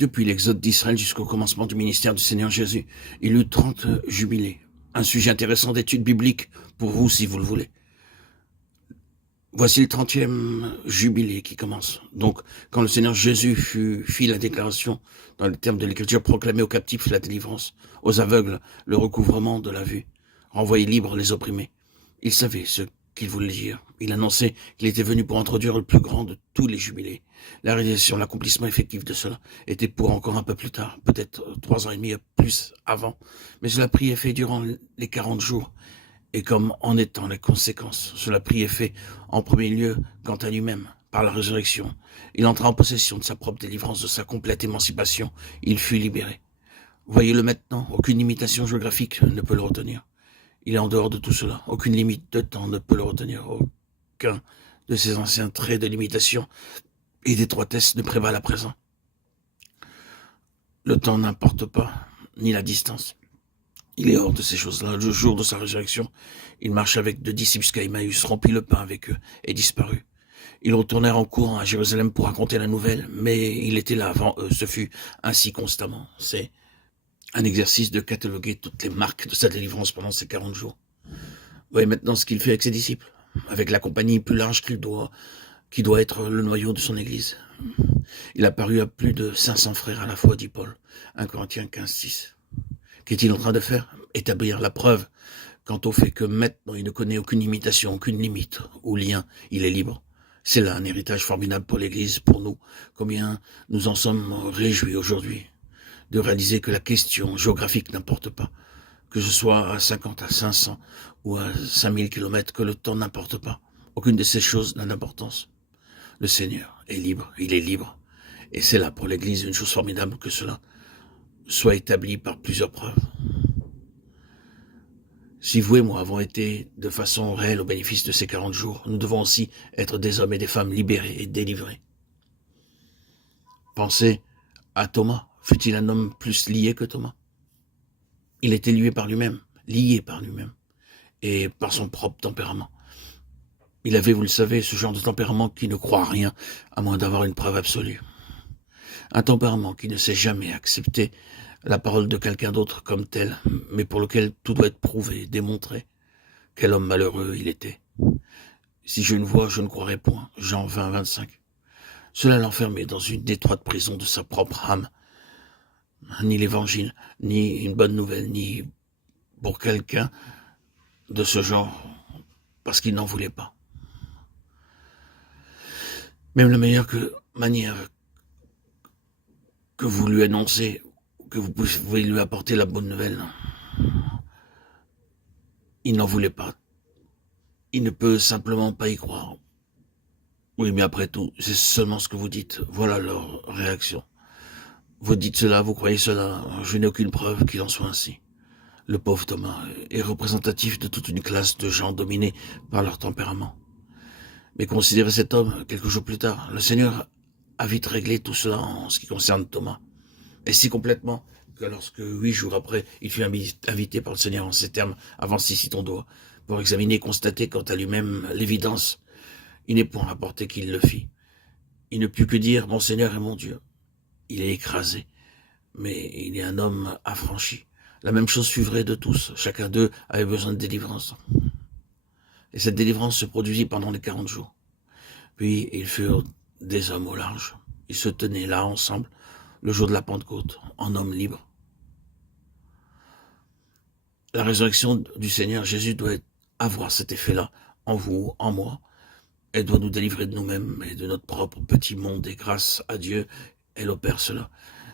Depuis l'exode d'Israël jusqu'au commencement du ministère du Seigneur Jésus, il eut 30 jubilés. Un sujet intéressant d'étude biblique pour vous si vous le voulez. Voici le 30e jubilé qui commence. Donc, quand le Seigneur Jésus fit la déclaration, dans les termes de l'Écriture, proclamer aux captifs la délivrance, aux aveugles le recouvrement de la vue, renvoyer libres les opprimés, il savait ce qu'il voulait dire. Il annonçait qu'il était venu pour introduire le plus grand de tous les jubilés. La réalisation, l'accomplissement effectif de cela était pour encore un peu plus tard, peut-être 3 ans et demi plus avant. Mais cela pris et fait durant les 40 jours. Et comme en étant les conséquences, cela pris et fait en premier lieu quant à lui-même, par la résurrection. Il entra en possession de sa propre délivrance, de sa complète émancipation. Il fut libéré. Voyez-le maintenant, aucune limitation géographique ne peut le retenir. Il est en dehors de tout cela. Aucune limite de temps ne peut le retenir. Aucun de ces anciens traits de limitation et d'étroitesse ne prévalent à présent. Le temps n'importe pas, ni la distance. Il est hors de ces choses-là. Le jour de sa résurrection, il marche avec 2 disciples jusqu'à Emmaüs, rompit le pain avec eux et disparut. Ils retournèrent en courant à Jérusalem pour raconter la nouvelle, mais il était là avant eux. Ce fut ainsi constamment. C'est un exercice de cataloguer toutes les marques de sa délivrance pendant ces 40 jours. Voyez maintenant ce qu'il fait avec ses disciples, avec la compagnie plus large qui doit être le noyau de son Église. Il apparut à plus de 500 frères à la fois, dit Paul, 1 Corinthiens 15:6. Qu'est-il en train de faire? Établir la preuve quant au fait que maintenant il ne connaît aucune imitation, aucune limite ou lien, il est libre. C'est là un héritage formidable pour l'Église, pour nous. Combien nous en sommes réjouis aujourd'hui de réaliser que la question géographique n'importe pas, que ce soit à 50, à 500 ou à 5000 kilomètres, que le temps n'importe pas. Aucune de ces choses n'a d'importance. Le Seigneur est libre, il est libre. Et c'est là pour l'Église une chose formidable que cela soit établi par plusieurs preuves. Si vous et moi avons été de façon réelle au bénéfice de ces 40 jours, nous devons aussi être des hommes et des femmes libérés et délivrés. Pensez à Thomas. Fut-il un homme plus lié que Thomas? Il était lié par lui-même, et par son propre tempérament. Il avait, vous le savez, ce genre de tempérament qui ne croit à rien, à moins d'avoir une preuve absolue. Un tempérament qui ne sait jamais accepter la parole de quelqu'un d'autre comme tel, mais pour lequel tout doit être prouvé, démontré. Quel homme malheureux il était. Si je ne vois, je ne croirai point. Jean 20, 25. Cela l'enfermait dans une étroite prison de sa propre âme. Ni l'évangile, ni une bonne nouvelle, ni pour quelqu'un de ce genre, parce qu'il n'en voulait pas. Même la meilleure manière que vous lui annoncez, que vous pouvez lui apporter la bonne nouvelle, il n'en voulait pas. Il ne peut simplement pas y croire. Oui, mais après tout, c'est seulement ce que vous dites. Voilà leur réaction. Vous dites cela, vous croyez cela, je n'ai aucune preuve qu'il en soit ainsi. Le pauvre Thomas est représentatif de toute une classe de gens dominés par leur tempérament. Mais considérez cet homme quelques jours plus tard. Le Seigneur a vite réglé tout cela en ce qui concerne Thomas. Et si complètement que lorsque 8 jours après, il fut invité par le Seigneur en ces termes, avancez ton doigt, pour examiner et constater quant à lui-même l'évidence, il n'est point rapporté qu'il le fit. Il ne put que dire, mon Seigneur et mon Dieu. Il est écrasé, mais il est un homme affranchi. La même chose fut vraie de tous. Chacun d'eux avait besoin de délivrance. Et cette délivrance se produisit pendant les 40 jours. Puis ils furent des hommes au large. Ils se tenaient là ensemble, le jour de la Pentecôte, en hommes libres. La résurrection du Seigneur Jésus doit avoir cet effet-là, en vous, en moi. Elle doit nous délivrer de nous-mêmes et de notre propre petit monde. Et grâce à Dieu, elle opère cela.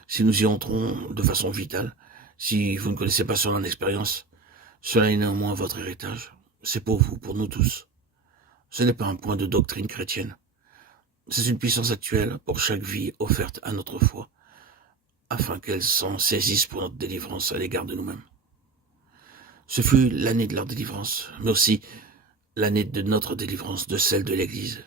Si nous y entrons de façon vitale, si vous ne connaissez pas son expérience, cela est néanmoins votre héritage. C'est pour vous, pour nous tous. Ce n'est pas un point de doctrine chrétienne. C'est une puissance actuelle pour chaque vie offerte à notre foi, afin qu'elle s'en saisisse pour notre délivrance à l'égard de nous-mêmes. Ce fut l'année de leur délivrance, mais aussi l'année de notre délivrance, de celle de l'Église.